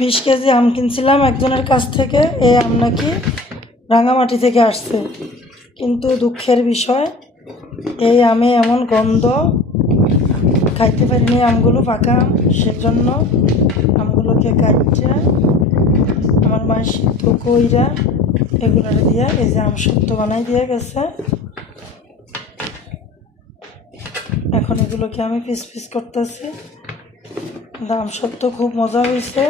20 KG আম কিনছিলাম একজনের কাছ থেকে। এই আম নাকি রাঙামাটি থেকে আসছে, কিন্তু দুঃখের বিষয় এই আমে এমন গন্ধ, খাইতে পারিনি আমগুলো পাকা আম। সেজন্য আমগুলোকে কাটছে আমার মায়ের সিদ্ধ কইরা এগুলোর দিয়ে এই যে আম সত্য বানাই দিয়ে গেছে। এখন এগুলোকে আমি পিস পিস করতেছি। আম সত্য খুব মজা হয়েছে।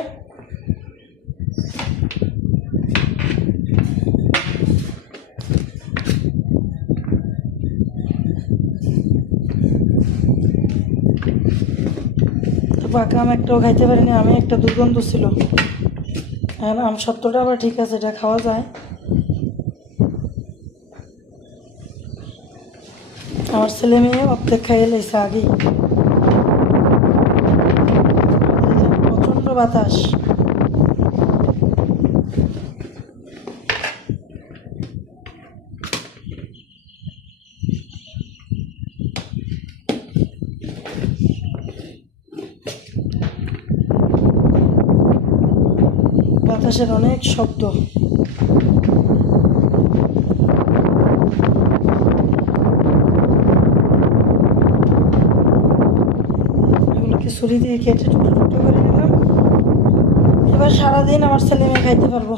তো পাকা আম একটাও খাইতে পারিনি, আমি একটা দুর্গন্ধ ছিল। আর আম সত্যটা আবার ঠিক আছে, এটা খাওয়া যায়। আমার ছেলে মেয়ে অর্ধেক খাইয়ে লেগেছে আগেই। প্রচণ্ড বাতাস। বাতাসের অনেক শব্দ। এগুলোকে ছুরি দিয়ে কেটে টুকরো টুকরো করে নিলাম। এবার সারাদিন আমার ছেলে মেয়ে খাইতে পারবো।